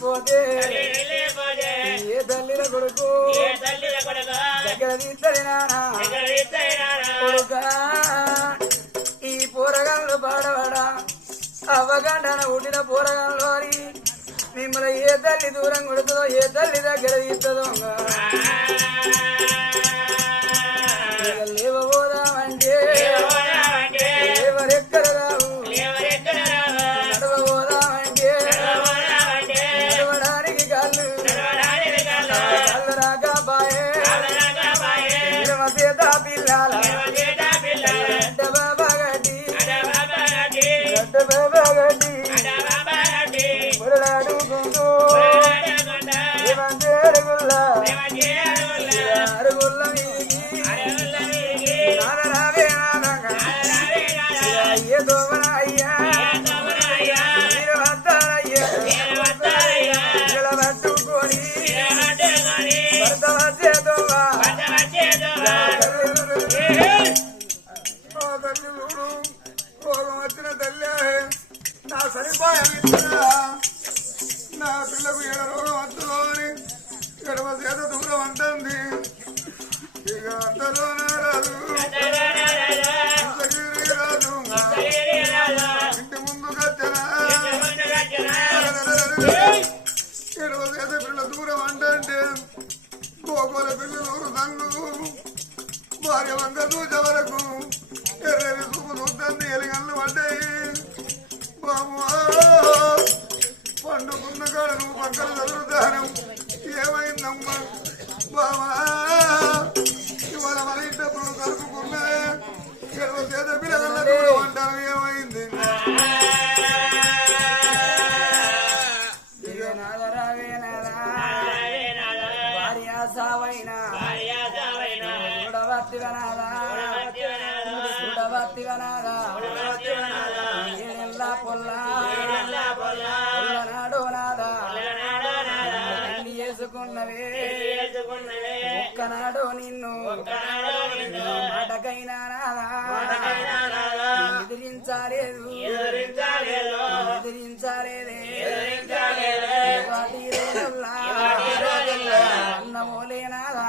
పోతే ఏ తల్లిన కొడుకు దగ్గర తీస్తది కొడుక ఈ పోరగాళ్ళు పాడవాడా అవ్వగంటన పుట్టిన పోరగాళ్ళు అని మిమ్మల్ని ఏ తల్లి దూరం కొడుతుందో ఏ తల్లి దగ్గర తీస్తుందో చూడవత్తివనాదా చూడవత్తివనాదా ఏడెల్లా ఒక్కనాడు నిన్ను మాటకైనా నాదా ఎదిరించలేదు ఎదిరించలేదే అన్నమోలేనాదా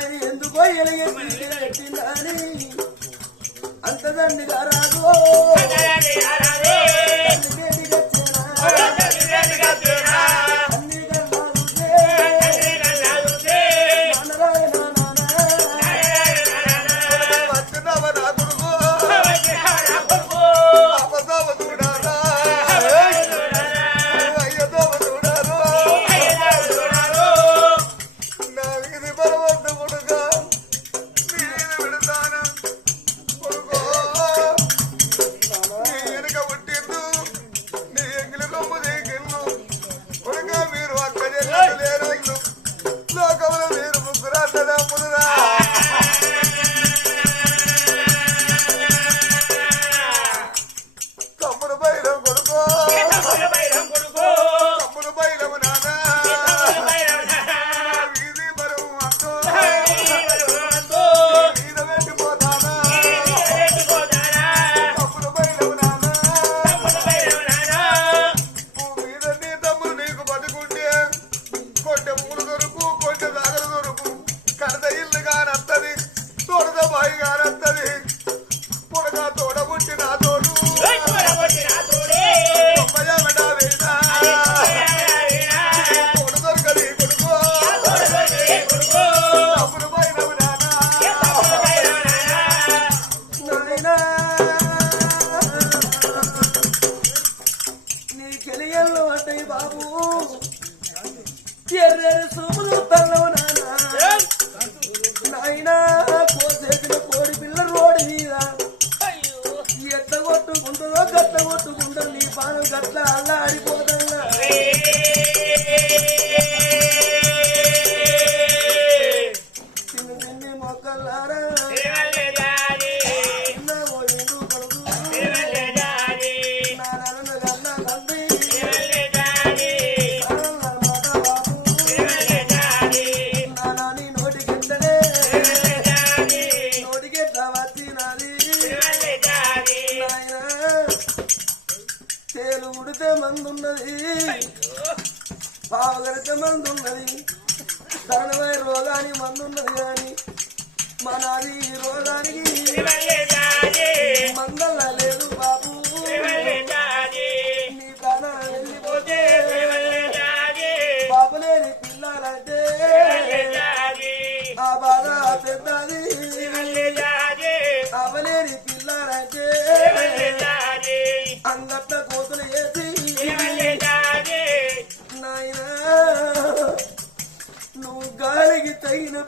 పొయ్యలు ఎత్తి పెట్టిందని. అంత దండిగా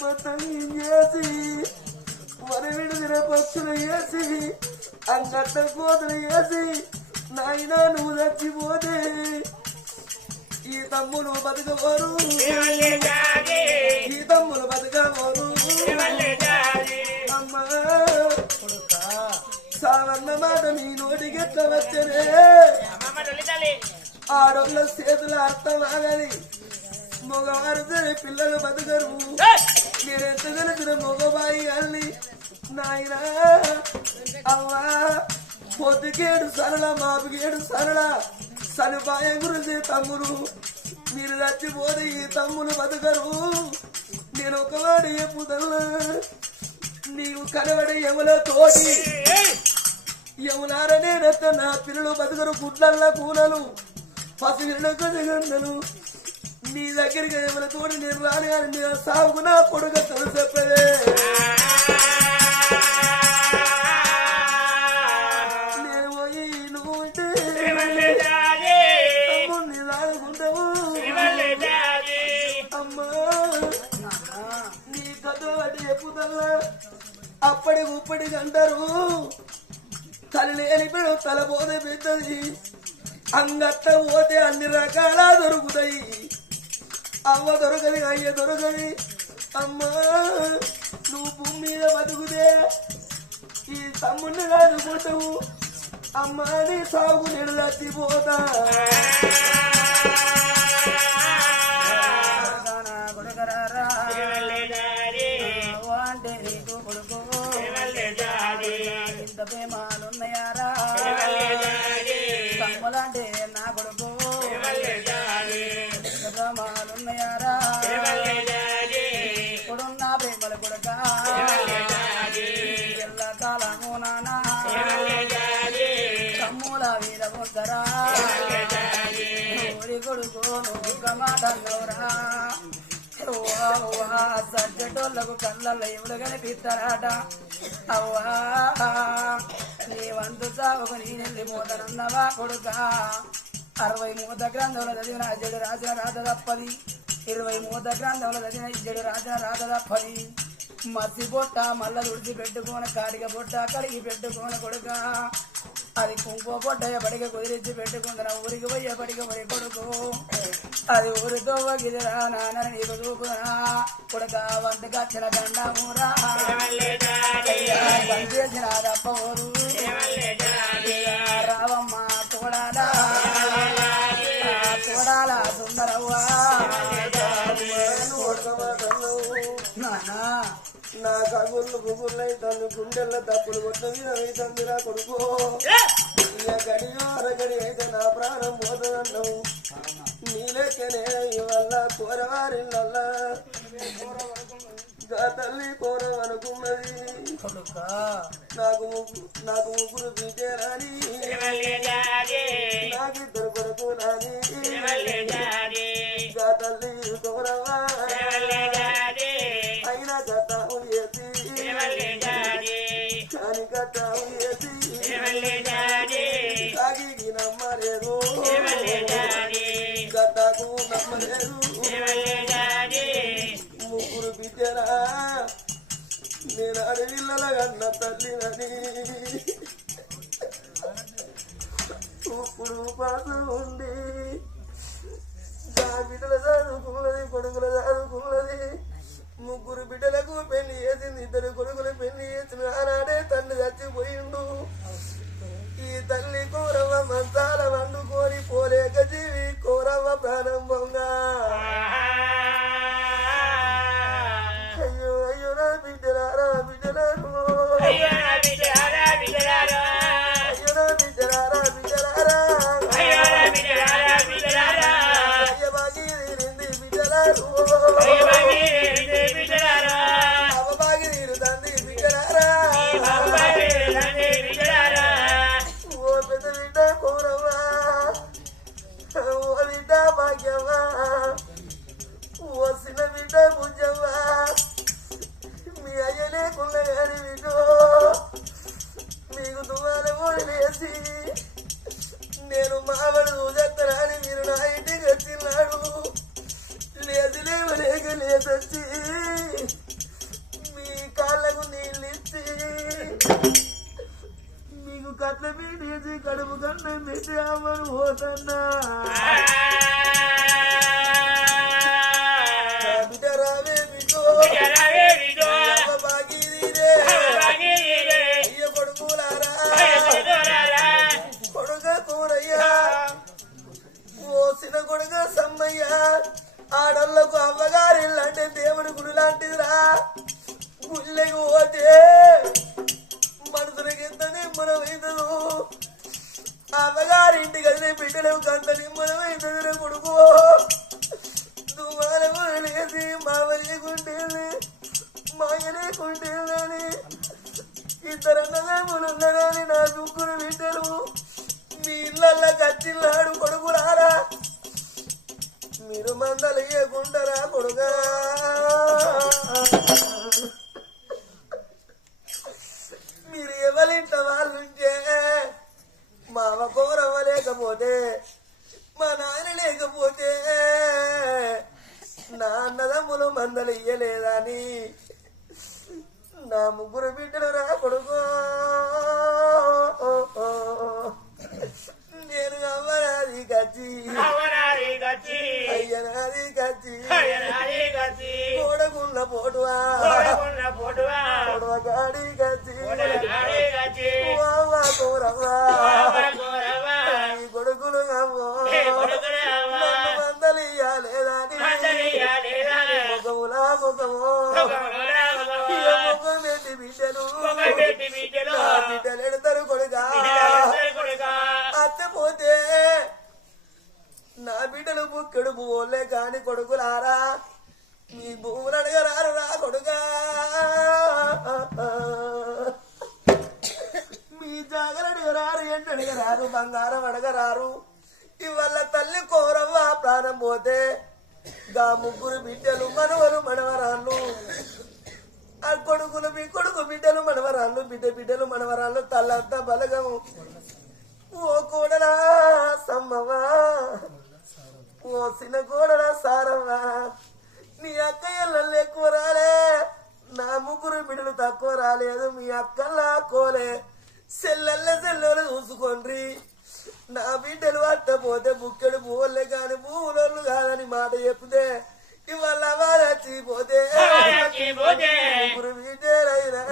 పతంగి చేసి? వరి విడిదిన పక్షులు వేసి అంగట్ల కోతులు వేసి నాయనా నువ్వు చచ్చిపోతే ఈ తమ్ములు బతకవరు. ఈ తమ్ములు బతకవరు. అమ్మా సావన్న మాట మీ నోటికి ఎట్లా వచ్చనే ఆడోళ్ళ చేతుల అర్థం ఆగలి మగవారు పిల్లలు బతకరు. మీరెంత మగబాయి అని నాయన అవ్వా పొద్దుకేడు సరళ మాపుకేడు సరళ సనిపాయ గురించి తమ్ముడు మీరు చచ్చిపోతే ఈ తమ్ముడు బతకరు. నేను ఒకవాడు మాట చెప్పుదల్లా నీవు కలవడి ఎవల తోటి. ఎవనారనే నెత్త నా పిల్లలు బతుకరు గుడ్లల్లా కూనలు పసిపిల్లలు గందలు నీ దగ్గరికి ఎవరి తోటి నేను రాని అని నీ సాగుకు నా కొడుకు తను చెప్పదే. నేను పోయి నువ్వు ఉంటే తమ్ముడిని లాగుకుంటావు అమ్మా నీ కథ వాటి చెప్పుదల్లా అప్పటి ఉప్పటికి అంటారు తల లేని పిడు తల పోతే పెద్దది. అంగట్ట పోతే అన్ని రకాల దొరుకుతాయి. అమ్మ దొరకని అయ్య దొరకని. అమ్మా నువ్వు భూమి మీద బతుకుతే ఈ తమ్ముడిని కాదు పోతావు. అమ్మా నీ సాగు నేను కొడుకుల వీధ బొగ్గరా. ఊరి కొడుకు నువ్వు కమాటంలోరా ఓహా సజ్జటోళ్ళకు కళ్ళల్లో ఎవడు కనిపిస్తారాట? అవ్వా నీ వంతు సాగుకు నేనెళ్ళిపోతానన్నవా కొడుక? అరవై మూత గ్రంథంలో చదివిన అజడు రాసిన రాత తప్పది. ఇరవై మూత గ్రంథంలో చదివిన ఇజడు రాసిన రాత తప్పది. మసి పొట్ట మళ్ళా తుడిచి పెట్టుకోన కాడిగ పొట్ట కడిగి పెట్టుకోన కొడుక. అది కుంకుమ పొట్ట పడిక కుదిరించి పెట్టుకుందిన ఊరికి పోయి పడిక పోయి కొడుకు. అది ఊరితో గిదిరా నాన్న నీకు చూపుదనా కొడుక వంతగా చిన్న దండ ఊరా. చేసిన తప్ప ఊరు. రావమ్మ చూడాలా చూడాలా సుందరవ్వా. నా కగుళ్ళు గుగుళ్ళు అవుతాను గుండెల్ల తప్పులు కొట్టవి అవుతుందిరా కొడుకు. ఇక గడియో అరగడి అయితే నా ప్రాణం పోతుందన్నావు. నీ లెక్కనే ఇవల్ల గా తల్లి కోరమనుకున్నది కొడుక. నాకు నాకు ముగ్గురు బీటేరాని నాకిద్దరు కొడుకు నాని నేను? అడవిల్లల కన్న తల్లినని ఇప్పుడు పాత్ర ఉంది బిడ్డల చదువుకున్నది కొడుకుల చదువుకున్నది ముగ్గురు బిడ్డలకు పెళ్ళి చేసింది బిడ్డ వసిన ఓ చిన్న బిడ్డ బుజ్జవ్వా మీ అయ్యనే కుల్లగాని బిడ్డో మీరు మందలు గుండరా కొడుగా బిడ్డలు మనవలు మనవరాళ్ళు. ఆ కొడుకులు మీ కొడుకు బిడ్డలు మనవరాళ్ళు బిడ్డ బిడ్డలు మనవరాళ్ళు తల్లంతా బలగము. ఓ కోడలా సమ్మవా ఓ చిన్న కోడలా సారవ్వా. నీ అక్క ఎల్లలు ఎక్కువ రాలే. నా ముగ్గురు బిడ్డలు తక్కువ రాలేదు. మీ అక్కల్లా కోలే. సెల్లల్ల సెల్లలు చూసుకోండి నా బిడ్డలు అట్టపోతే బుక్కెడు పువ్వులే కాని పువ్వులోళ్ళు కాదని మాట చెప్తే ఇవాళ వారచ్చిపోతే ముగ్గురు బిడ్డలైనా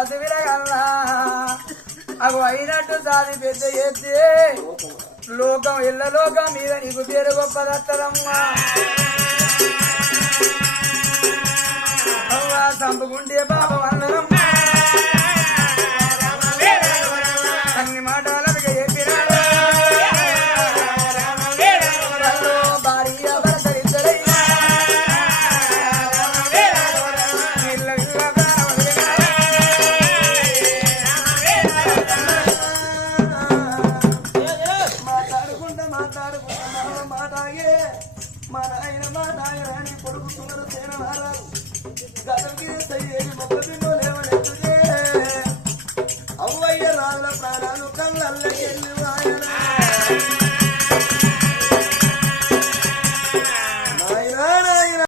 పసివిరగల్లా అగు అయినట్టు దాని పెద్ద ఎత్తే లోకం ఇళ్ళ లోకం మీద నీకు పేరు గొప్పదత్తదమ్మా అవ్వా చంపుకుంటే